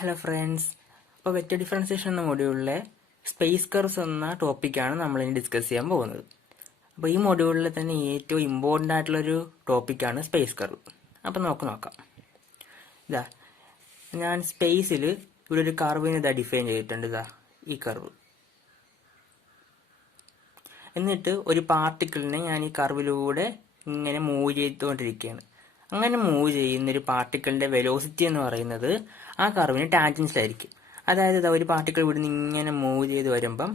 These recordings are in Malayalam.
Hello friends. അപ്പോൾ വെക്റ്റർ ഡിഫറൻസിയേഷൻ എന്ന മൊഡ്യൂളിലെ സ്പേസ് കർവ്സ് എന്ന ടോപ്പിക്കാണ് നമ്മളിനി ഡിസ്കസ് ചെയ്യാൻ പോകുന്നത്. അപ്പോൾ ഈ മൊഡ്യൂളിൽ തന്നെ ഏറ്റവും ഇമ്പോർട്ടൻ്റ് ആയിട്ടുള്ളൊരു ടോപ്പിക്കാണ് സ്പേസ് കർവ്. അപ്പോൾ നോക്കാം. ഇതാ ഞാൻ സ്പേസിൽ ഇവിടെ ഒരു കർവിന് ഡിഫൈൻ ചെയ്തിട്ടുണ്ട്. ഈ കർവ്. എന്നിട്ട് ഒരു പാർട്ടിക്കിളിനെ ഞാൻ ഈ കർവിലൂടെ ഇങ്ങനെ മൂവ് ചെയ്തുകൊണ്ടിരിക്കുകയാണ്. അങ്ങനെ മൂവ് ചെയ്യുന്ന ഒരു പാർട്ടിക്കിളിന്റെ വെലോസിറ്റി എന്ന് പറയുന്നത് ആ കർവിന് ടാൻജൻസിലായിരിക്കും. അതായത് ഒരു പാർട്ടിക്കിൾ ഇവിടുന്ന് ഇങ്ങനെ മൂവ് ചെയ്ത് വരുമ്പം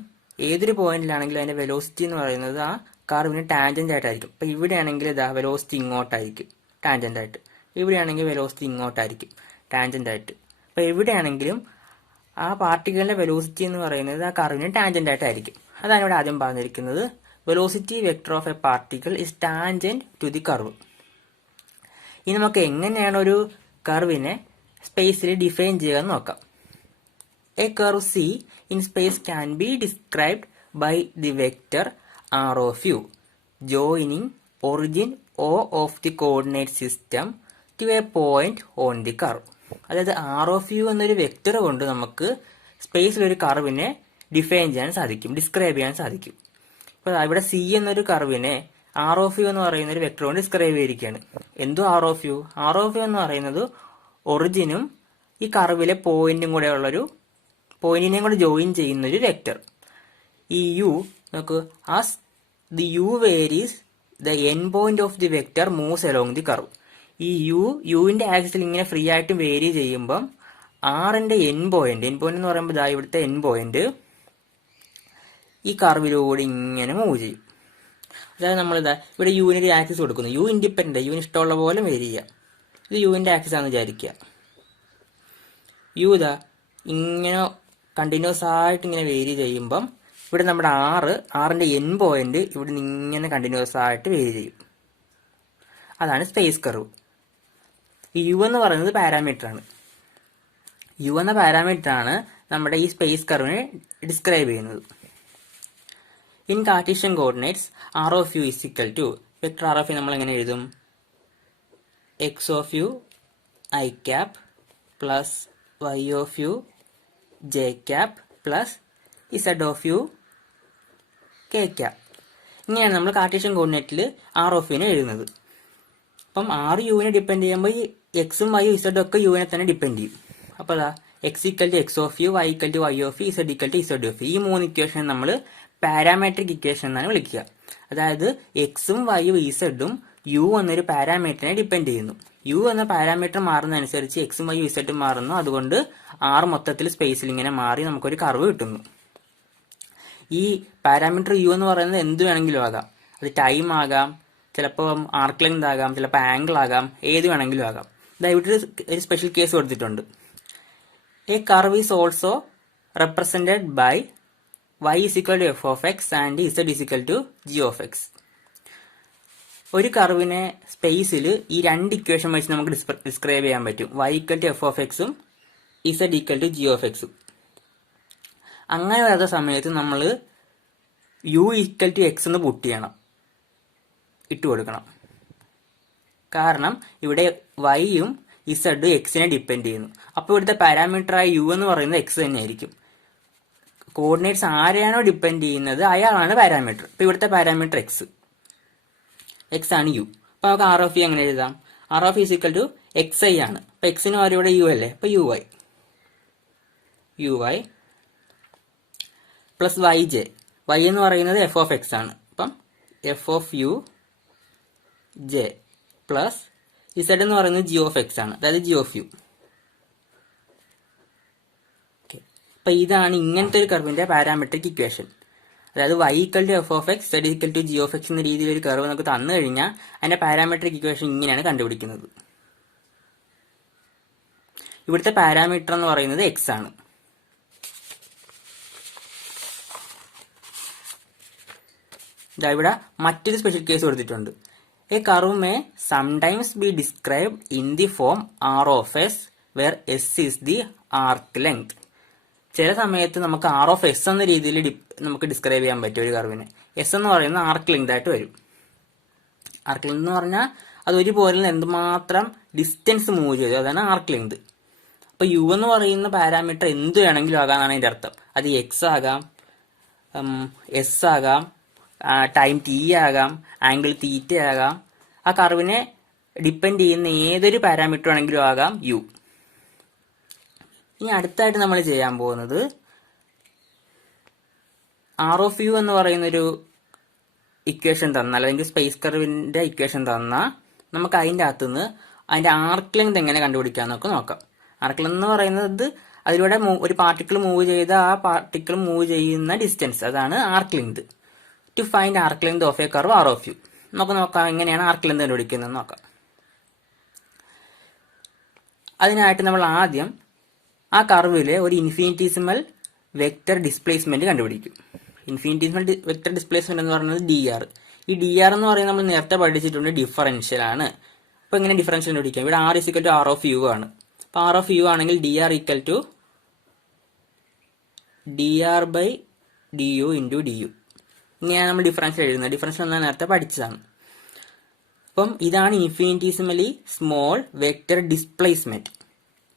ഏതൊരു പോയിന്റിലാണെങ്കിലും അതിന്റെ വെലോസിറ്റി എന്ന് പറയുന്നത് ആ കർവിന് ടാൻജന്റ് ആയിട്ടായിരിക്കും. ഇപ്പൊ ഇവിടെയാണെങ്കിൽ വെലോസിറ്റി ഇങ്ങോട്ടായിരിക്കും ടാൻജന്റ് ആയിട്ട്, ഇവിടെയാണെങ്കിൽ വെലോസിറ്റി ഇങ്ങോട്ടായിരിക്കും ടാൻജന്റ് ആയിട്ട്. അപ്പൊ എവിടെയാണെങ്കിലും ആ പാർട്ടിക്കിളിന്റെ വെലോസിറ്റി എന്ന് പറയുന്നത് ആ കർവിന് ടാൻജന്റ് ആയിട്ടായിരിക്കും. അതാണ് ഇവിടെ ആദ്യം പറഞ്ഞിരിക്കുന്നത്. Velocity vector of a particle is tangent to the curve. ഇനി നമുക്ക് എങ്ങനെയാണ് ഒരു കർവിനെ സ്പേസിൽ ഡിഫൈൻ ചെയ്യുക എന്ന് നോക്കാം. A curve C in space can be described by the vector R of U joining origin O of the coordinate system to a point on the curve. അതായത് ആർ ഓഫ് യു എന്നൊരു വെക്ടർ കൊണ്ട് നമുക്ക് സ്പേസിൽ ഒരു കർവിനെ ഡിഫൈൻ ചെയ്യാൻ സാധിക്കും, ഡിസ്ക്രൈബ് ചെയ്യാൻ സാധിക്കും. ഇപ്പോൾ ഇവിടെ സി എന്നൊരു കർവിനെ ആർ ഓഫ് യു എന്ന് പറയുന്ന ഒരു വെക്ടർ കൊണ്ട് ഡിസ്ക്രൈബ് ചെയ്തിരിക്കുകയാണ്. എന്തോ ആർ ഓഫ് യു എന്ന് പറയുന്നത് ഒറിജിനും ഈ കർവിലെ പോയിന്റും കൂടെ ഉള്ളൊരു പോയിന്റിനെയും കൂടെ ജോയിൻ ചെയ്യുന്ന ഒരു വെക്ടർ. ഈ യു നമുക്ക് as the U varies the end point of the vector moves along the curve. ഈ യുവിന്റെ ആക്സിസിൽ ഇങ്ങനെ ഫ്രീ ആയിട്ട് വേരി ചെയ്യുമ്പം ആറിന്റെ എൻ പോയിന്റ് എന്ന് പറയുമ്പോൾ ഇവിടുത്തെ എൻ പോയിന്റ് ഈ കർവിലൂടെ ഇങ്ങനെ മൂവ് ചെയ്യും. അതായത് ഇവിടെ യുവിന് ഒരു ആക്സിസ് കൊടുക്കുന്നു. യു ഇൻഡിപെൻഡന്റ്, യുവിന് ഇഷ്ടമുള്ള പോലെ വേരി ചെയ്യാം. ഇത് യുവിന്റെ ആക്സിസ് ആണെന്ന് വിചാരിക്കുക. യു ഇങ്ങനെ കണ്ടിന്യൂസ് ആയിട്ട് ഇങ്ങനെ വേരി ചെയ്യുമ്പം ഇവിടെ നമ്മുടെ ആറിന്റെ എൻ പോയിന്റ് ഇവിടെ നിന്ന് ഇങ്ങനെ കണ്ടിന്യൂസ് ആയിട്ട് വേരി ചെയ്യും. അതാണ് സ്പേസ് കർവ്. ഈ യു എന്ന് പറയുന്നത് പാരാമീറ്റർ ആണ്. യു എന്ന പാരാമീറ്റർ ആണ് നമ്മുടെ ഈ സ്പേസ് കർവിനെ ഡിസ്ക്രൈബ് ചെയ്യുന്നത്. In Cartesian coordinates R of U is equal to vector R of U നമ്മൾ എങ്ങനെ എഴുതും? X of U I cap plus Y of U J cap plus Z of U K cap. ഇങ്ങനെയാണ് നമ്മൾ കാർട്ടീഷ്യൻ കോർഡിനേറ്റിൽ ആർ ഓഫ് യുവിനെ എഴുതുന്നത്. അപ്പം ആർ യുവിനെ ഡിപ്പെൻഡ് ചെയ്യുമ്പോൾ ഈ എക്സും വൈയും ഇസഡും ഒക്കെ യുവിനെ തന്നെ ഡിപ്പെൻഡ് ചെയ്യും. അപ്പോൾ X equal to X of U, Y equal to Y of U, Z equal to Z of U. ഈ മൂന്ന് ഇക്വേഷൻ നമ്മൾ പാരാമെട്രിക് ഇക്വേഷൻ എന്നാണ് വിളിക്കുക. അതായത് എക്സും വൈയും ഇസഡും യു എന്നൊരു പാരാമീറ്ററിനെ ഡിപ്പെൻഡ് ചെയ്യുന്നു. യു എന്ന പാരാമീറ്റർ മാറുന്നതനുസരിച്ച് എക്സും വൈയും ഇസഡും മാറുന്നു. അതുകൊണ്ട് ആർ മൊത്തത്തിൽ സ്പേസിൽ ഇങ്ങനെ മാറി നമുക്കൊരു കർവ് കിട്ടുന്നു. ഈ പാരാമീറ്റർ യു എന്ന് പറയുന്നത് എന്ത് വേണമെങ്കിലും ആകാം. അത് ടൈം ആകാം, ചിലപ്പോൾ ആർക്ക് ലെങ്ത് ആകാം, ചിലപ്പോൾ ആംഗിൾ ആകാം, ഏത് വേണമെങ്കിലും ആകാം. ഇവിടെ ഒരു സ്പെഷ്യൽ കേസ് കൊടുത്തിട്ടുണ്ട്. A curve is also represented by y is equal to f of x and z is equal to g of x. ഒരു കർവിനെ സ്പേസിൽ ഈ രണ്ട് ഇക്വേഷൻ വെച്ച് നമുക്ക് ഡിസ്ക്രൈബ് ചെയ്യാൻ പറ്റും. y equal to F of എക്സും z equal to G of എക്സും. അങ്ങനെ വരുന്ന സമയത്ത് നമ്മൾ u ഈക്വൽ ടു എക്സ് എന്ന് പുട്ട് ചെയ്യണം, ഇട്ട് കൊടുക്കണം. കാരണം ഇവിടെ വൈയും ഇസഡും എക്സിനെ ഡിപ്പെൻഡ് ചെയ്യുന്നു. അപ്പോൾ ഇവിടുത്തെ പാരാമീറ്ററായ യു എന്ന് പറയുന്നത് എക്സ് തന്നെയായിരിക്കും. കോർഡിനേറ്റ്സ് ആരെയാണോ ഡിപ്പെൻഡ് ചെയ്യുന്നത് അയാളാണ് പാരാമീറ്റർ. ഇപ്പൊ ഇവിടുത്തെ പാരാമീറ്റർ എക്സ് ആണ് യു. അപ്പൊ നമുക്ക് ആർ ഓഫ് യു എങ്ങനെ എഴുതാം? R of U equal to X I ആണ്. അപ്പൊ എക്സിന് പകരം ഇവിടെ യു അല്ലേ, അപ്പൊ U Y plus Y J. Y എന്ന് പറയുന്നത് എഫ് ഓഫ് എക്സ് ആണ്. അപ്പം F of U J plus Z എന്ന് പറയുന്നത് ജി ഓഫ് എക്സ് ആണ്, അതായത് ജി ഓഫ് യു. അപ്പൊ ഇതാണ് ഇങ്ങനത്തെ ഒരു കർവിന്റെ പാരാമെട്രിക് ഇക്വേഷൻ. അതായത് y equal to F of X, z equal to G of X എന്ന രീതിയിൽ ഒരു കർവ് നമുക്ക് തന്നു കഴിഞ്ഞാൽ അതിന്റെ പാരാമെട്രിക് ഇക്വേഷൻ ഇങ്ങനെയാണ് കണ്ടുപിടിക്കുന്നത്. ഇവിടുത്തെ പാരാമീറ്റർ എന്ന് പറയുന്നത് എക്സ് ആണ്. ഇവിടെ മറ്റൊരു സ്പെഷ്യൽ കേസ് കൊടുത്തിട്ടുണ്ട്. A curve may sometimes be described in the form R of S where S is the arc length. ചില സമയത്ത് നമുക്ക് ആർ ഓഫ് എസ് എന്ന രീതിയിൽ നമുക്ക് ഡിസ്ക്രൈബ് ചെയ്യാൻ പറ്റും ഒരു കർവിനെ. എസ് എന്ന് പറയുന്നത് ആർക്ക് ലെങ്ത് ആയിട്ട് വരും. ആർക്ക് ലെങ്ത് എന്ന് പറഞ്ഞാൽ അത് ഒരു പോയിന്റിൽ എന്തുമാത്രം ഡിസ്റ്റൻസ് മൂവ് ചെയ്തു, അതാണ് ആർക്ക് ലെങ്ത്. അപ്പോൾ യു എന്ന് പറയുന്ന പാരാമീറ്റർ എന്ത് വേണമെങ്കിലും ആകാമെന്നാണ് അതിൻ്റെ അർത്ഥം. അത് എക്സ് ആകാം, എസ് ആകാം, ടൈം ടി ആകാം, ആംഗിൾ തീറ്റ ആകാം. ആ കർവിനെ ഡിപ്പെൻഡ് ചെയ്യുന്ന ഏതൊരു പാരാമീറ്റർ ആണെങ്കിലും ആകാം യു. ഇനി അടുത്തായിട്ട് നമ്മൾ ചെയ്യാൻ പോകുന്നത് ആർ ഓഫ് യു എന്ന് പറയുന്നൊരു ഇക്വേഷൻ തന്നാൽ, അല്ലെങ്കിൽ സ്പേസ് കർവിന്റെ ഇക്വേഷൻ തന്നാൽ നമുക്ക് അതിൻ്റെ അകത്തുനിന്ന് അതിന്റെ ആർക്ക് ലെങ്ത് എങ്ങനെ കണ്ടുപിടിക്കാന്നൊക്കെ നോക്കാം. ആർക്ക് ലെങ്ത് എന്ന് പറയുന്നത് അതിലൂടെ ഒരു പാർട്ടിക്കിൾ മൂവ് ചെയ്ത ആ പാർട്ടിക്കിൾ മൂവ് ചെയ്യുന്ന ഡിസ്റ്റൻസ്, അതാണ് arc length. To find arc length of a curve r of u. നമുക്ക് നോക്കാം എങ്ങനെയാണ് ആർക്ക് ലെങ്ത് കണ്ടുപിടിക്കുന്നത് നോക്കാം. അതിനായിട്ട് നമ്മൾ ആദ്യം ആ കർവിലെ ഒരു ഇൻഫിനിറ്റിസിമൽ വെക്റ്റർ ഡിസ്പ്ലേസ്മെന്റ് കണ്ടുപിടിക്കും. ഇൻഫിനിറ്റിസിമൽ വെക്റ്റർ ഡിസ്പ്ലേസ്മെന്റ് എന്ന് പറയുന്നത് ഡി ആർ. ഈ ഡി ആർ എന്ന് പറയുന്നത് നമ്മൾ നേരത്തെ പഠിച്ചിട്ടുണ്ട് ഡിഫറൻഷ്യൽ ആണ്. അപ്പൊ എങ്ങനെ ഡിഫറൻഷ്യൽ കണ്ടുപിടിക്കാം? ഇവിടെ r is equal to r of u ആണ്. അപ്പൊ ആർ ഓഫ് യു ആണെങ്കിൽ d R equal to d R by D U into D u. ഇങ്ങനെയാണ് നമ്മൾ ഡിഫറൻഷ്യൽ എഴുതുന്നത്. ഡിഫറൻഷ്യൽ എന്നാൽ നേരത്തെ പഠിച്ചതാണ്. അപ്പം ഇതാണ് ഇൻഫിനിറ്റിസിമലി സ്മോൾ വെക്റ്റർ ഡിസ്പ്ലേസ്മെന്റ്.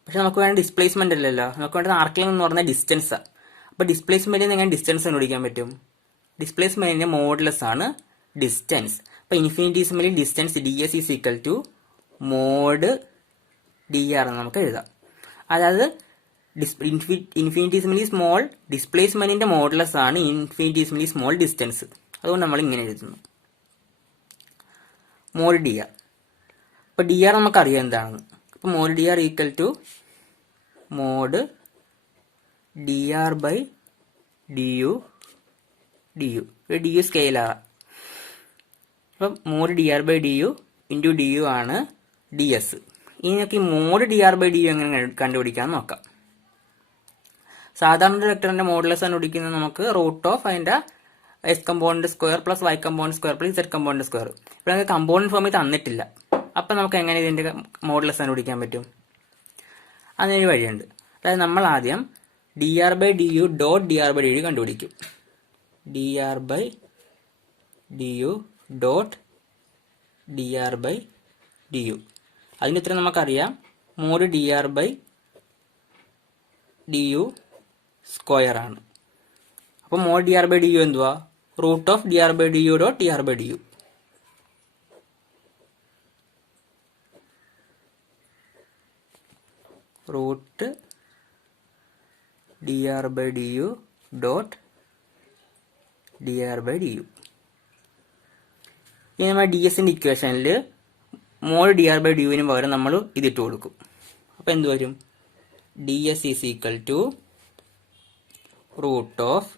പക്ഷെ നമുക്ക് വേണ്ട ഡിസ്പ്ലേസ്മെന്റ് അല്ലല്ലോ, നമുക്ക് വേണ്ടത് ആർക്ക് ലെങ്ത് എന്ന് പറഞ്ഞാൽ ഡിസ്റ്റൻസാണ്. അപ്പൊ ഡിസ്പ്ലേസ്മെന്റിന് എങ്ങനെ ഡിസ്റ്റൻസ് കണ്ടുപിടിക്കാൻ പറ്റും? ഡിസ്പ്ലേസ്മെന്റിന്റെ മോഡുലസ് ആണ് ഡിസ്റ്റൻസ്. അപ്പൊ infinitesimally distance D S is equal to mod D R എന്ന് നമുക്ക് എഴുതാം. അതായത് ഇൻഫിനിറ്റിസിമലി സ്മോൾ ഡിസ്പ്ലേസ്മെന്റിന്റെ മോഡുലസ് ആണ് ഇൻഫിനിറ്റിസിമലി സ്മോൾ ഡിസ്റ്റൻസ്. അതുകൊണ്ട് നമ്മൾ ഇങ്ങനെ എഴുതുന്നു, മോഡ് ഡി ആർ. അപ്പൊ ഡി ആർ നമുക്കറിയാം എന്താണെന്ന്. അപ്പൊ mod D R equal to mod D R by D U D U. D U സ്കെയിലാണ്. അപ്പം mod D R by D U into D U ആണ് ഡി എസ്. ഇനി നമുക്ക് ഈ mod D R by D U എങ്ങനെ കണ്ടുപിടിക്കാൻ നോക്കാം. സാധാരണ ഒരു വെക്ടറിന്റെ മോഡുലസ് കണ്ടുപിടിക്കുന്നത് നമുക്ക് റൂട്ട് ഓഫ് അതിന്റെ X component square plus Y component square plus z component square. ഇവിടെ നമുക്ക് കമ്പോണന്റ് ഫോമിൽ തന്നിട്ടില്ല. അപ്പൊ നമുക്ക് എങ്ങനെ ഇതിന്റെ മോഡുലസ് കണ്ടുപിടിക്കാൻ പറ്റും? അതിനൊരു വഴിയുണ്ട്. അതായത് നമ്മൾ ആദ്യം D R by D U dot D R by D U കണ്ടുപിടിക്കും. D R by D U dot D R by D U. അതിന് ഉത്തരം നമുക്കറിയാം, mod D R by D U square ആണ്. അപ്പൊ mod D R by D U എന്തുവാ? Root of D R by D U dot D R by D U. Root D R by D U dot D R by D U. ഇനി നമ്മൾ ഡി എസിന്റെ ഇക്വേഷനിൽ mod D R by D യുവിന് പകരം നമ്മൾ ഇതിട്ട് കൊടുക്കും. അപ്പൊ എന്ത് വരും? D S is equal to root of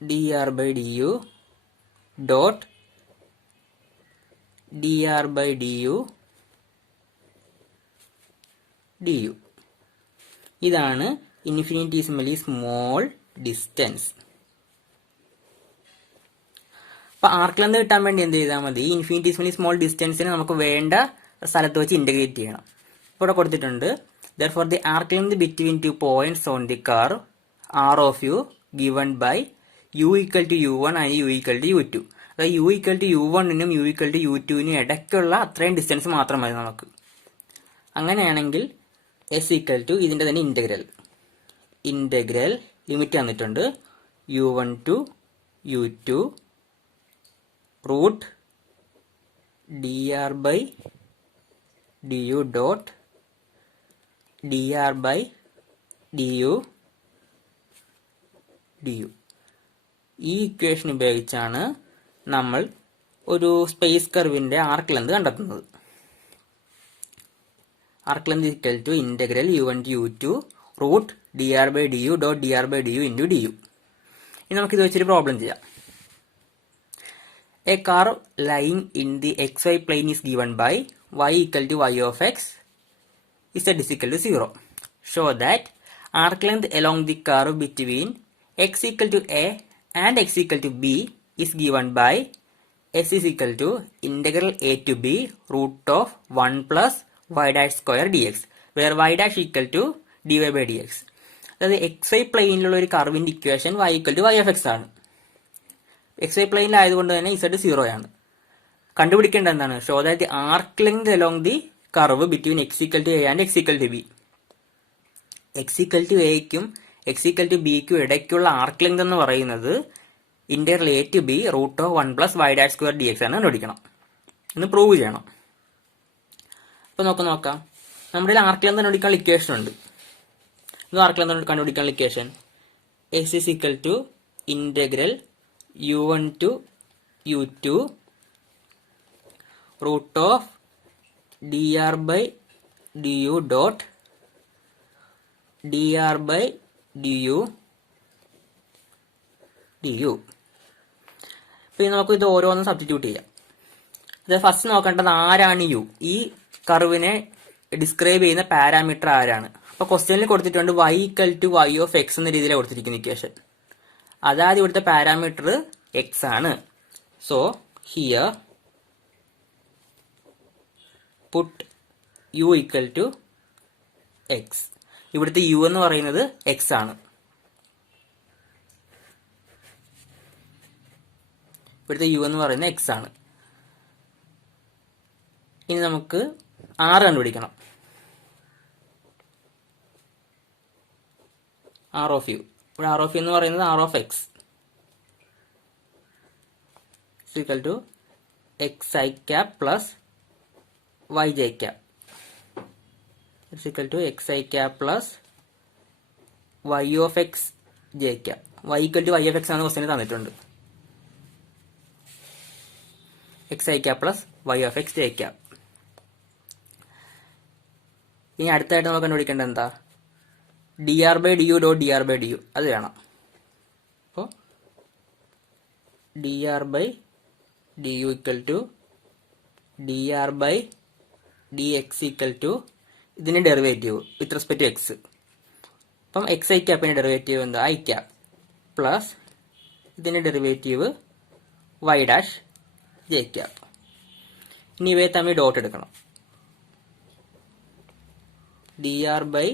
D R by D U dot D R by D U D U. ഇതാണ് ഇൻഫിനിറ്റിസിമലി സ്മോൾ ഡിസ്റ്റൻസ്. അപ്പൊ ആർക്ക് ലെങ്ത് കിട്ടാൻ വേണ്ടി എന്ത് ചെയ്താൽ മതി? ഇൻഫിനിറ്റിസിമലി സ്മോൾ ഡിസ്റ്റൻസിനെ നമുക്ക് വേണ്ട സ്ഥലത്ത് വെച്ച് ഇന്റഗ്രേറ്റ് ചെയ്യണം. ഇവിടെ കൊടുത്തിട്ടുണ്ട്, therefore the arc length between 2 points on the curve r of u given by u equal to u1 and u equal to u2. അതായത് u equal to u1 നും u equal to u2 നും ഇടയ്ക്കുള്ള അത്രയും ഡിസ്റ്റൻസ് മാത്രം മതി നമുക്ക്. അങ്ങനെയാണെങ്കിൽ s equal to ഇതിന്റെ തന്നെ ഇന്റഗ്രൽ ലിമിറ്റ് തന്നിട്ടുണ്ട്, u1 to u2 root dr by du dot dr by du du. ഈ ഇക്വേഷൻ ഉപയോഗിച്ചാണ് നമ്മൾ ഒരു സ്പേസ് കർവിന്റെ ആർക്ക് ലെങ്ത് കണ്ടെത്തുന്നത്. Arc length equal to integral u1 to u2 root dr by du dot dr by du into du. ഇനി നമുക്ക് ഇത് വെച്ചൊരു പ്രോബ്ലം ചെയ്യാം. A curve lying in the xy plane is given by y equal to y of x, z is equal to 0. Show that arc length along the curve between x equal to a and x equal to b is given by s is equal to integral a to b root of 1 plus y dash square dx, where y dash equal to dy by dx. അതായത് xy പ്ലെയിനിലുള്ള ഒരു കർവിന്റെ equation y equal to y of x ആണ്. xy പ്ലെയിനിലായതുകൊണ്ട് തന്നെ z 0 ആണ്. കണ്ടുപിടിക്കേണ്ട എന്താണ്? Show that the arc length along the curve between x equal to a and x equal to b X equal to എക്കും എക്സ് ഈക്വൽ ടു ബിക്കും ഇടയ്ക്കുള്ള ആർക്ക് ലെങ്ത് എന്ന് പറയുന്നത് integral A to B root of 1 plus Y dash square D X ആണ് കണ്ടുപിടിക്കണം എന്ന് പ്രൂവ് ചെയ്യണം. അപ്പൊ നോക്കാം നമ്മുടെ ആർക്ക് ലെങ്ത് കണ്ടുപിടിക്കാനുള്ള ഇക്വേഷൻ ഉണ്ട്. ഇത് ആർക്ക് ലെങ്ത് കണ്ടുപിടിക്കാനുള്ള equation x is equal to integral u1 to u2 root of dr by du dot dr by du du. പിന്നെ നമുക്ക് ഇത് ഓരോന്നും സബ്സ്റ്റിറ്റ്യൂട്ട് ചെയ്യാം. ഇത് ഫസ്റ്റ് നോക്കേണ്ടത് ആരാണ് യു, ഈ കർവിനെ ഡിസ്ക്രൈബ് ചെയ്യുന്ന പാരാമീറ്റർ ആരാണ്. അപ്പൊ ക്വസ്റ്റ്യനിൽ കൊടുത്തിട്ടുണ്ട് y equal to y of X എന്ന രീതിയിലാണ് കൊടുത്തിരിക്കുന്ന ഇക്വേഷൻ. അതായത് ഇവിടുത്തെ പാരാമീറ്റർ എക്സ് ആണ്. So here put u equal to x. ഇവിടുത്തെ u എന്ന് പറയുന്നത് എക്സ് ആണ്. ഇവിടുത്തെ u എന്ന് പറയുന്നത് എക്സ് ആണ്. ഇനി നമുക്ക് r കണ്ടുപിടിക്കണം. r of u. ഇവിടെ r ഓഫ് u എന്ന് പറയുന്നത് r of x equal to X i cap plus Y j cap is equal to xi cap plus y of x j cap. y equal to y of x ആണ് ക്വസ്റ്റ്യൻ തന്നിട്ടുണ്ട്. xi cap plus y of x j cap. ഇനി അടുത്തായിട്ട് നമുക്ക് കണ്ടുപിടിക്കേണ്ടത് എന്താ, dr by du dot dr by du അത് വേണം. അപ്പോൾ dr by du equal to dr by dx equal to ഇതിന്റെ derivative with respect to x. അപ്പം എക്സ് ഐ ക്യാപ്പിന്റെ ഡെറിവേറ്റീവ് എന്താ ഐ ക്യാപ് പ്ലസ് ഇതിന്റെ derivative y dash j cap. ഇനി ഇവയെ തമ്മിൽ ഡോട്ട് എടുക്കണം. D R by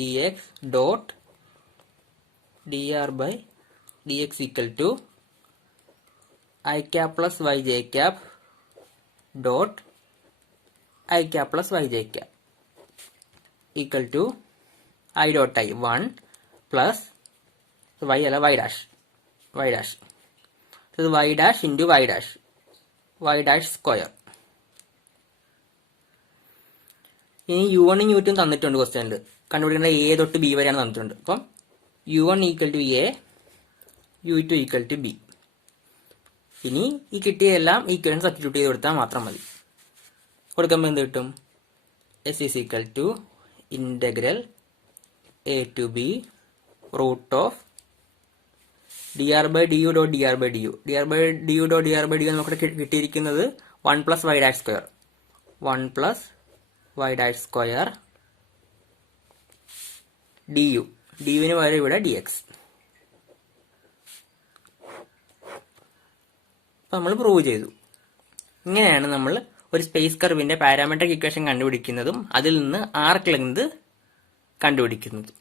d x dot D R by d x equal to i cap plus Y j cap dot i cap plus Y j cap equal to I dot I 1 plus y അല്ല y dash so y dash into y dash square. ഇനി u1 u2 തന്നിട്ടുണ്ട് ക്വസ്റ്റ്യനിൽ, കണ്ടുപിടിക്കേണ്ട a തൊട്ട് b വരെയാണ് തന്നിട്ടുണ്ട്. അപ്പം u1 equal to a u2 equal to b. ഇനി ഈ കിട്ടിയ എല്ലാം ഈക്വലൻ സബ്സ്റ്റിറ്റ്യൂട്ട് ചെയ്ത് കൊടുത്താൽ മാത്രം മതി. കൊടുക്കുമ്പോൾ എന്ത് കിട്ടും, s is equal to integral a to b root of dr by du dot dr by du dot dr by du നമുക്ക് കിട്ടിയിരിക്കുന്നത് 1 plus y dash square 1 plus y dash square du ന് പകരം ഇവിടെ dx. അപ്പൊ നമ്മൾ പ്രൂവ് ചെയ്തു. ഇങ്ങനെയാണ് നമ്മൾ ഒരു സ്പേസ് കർവിന്റെ പാരാമെട്രിക് ഇക്വേഷൻ കണ്ടുപിടിക്കുന്നതും അതിൽ നിന്ന് ആർക്ക് ലെങ്ത് കണ്ടുപിടിക്കുന്നതും.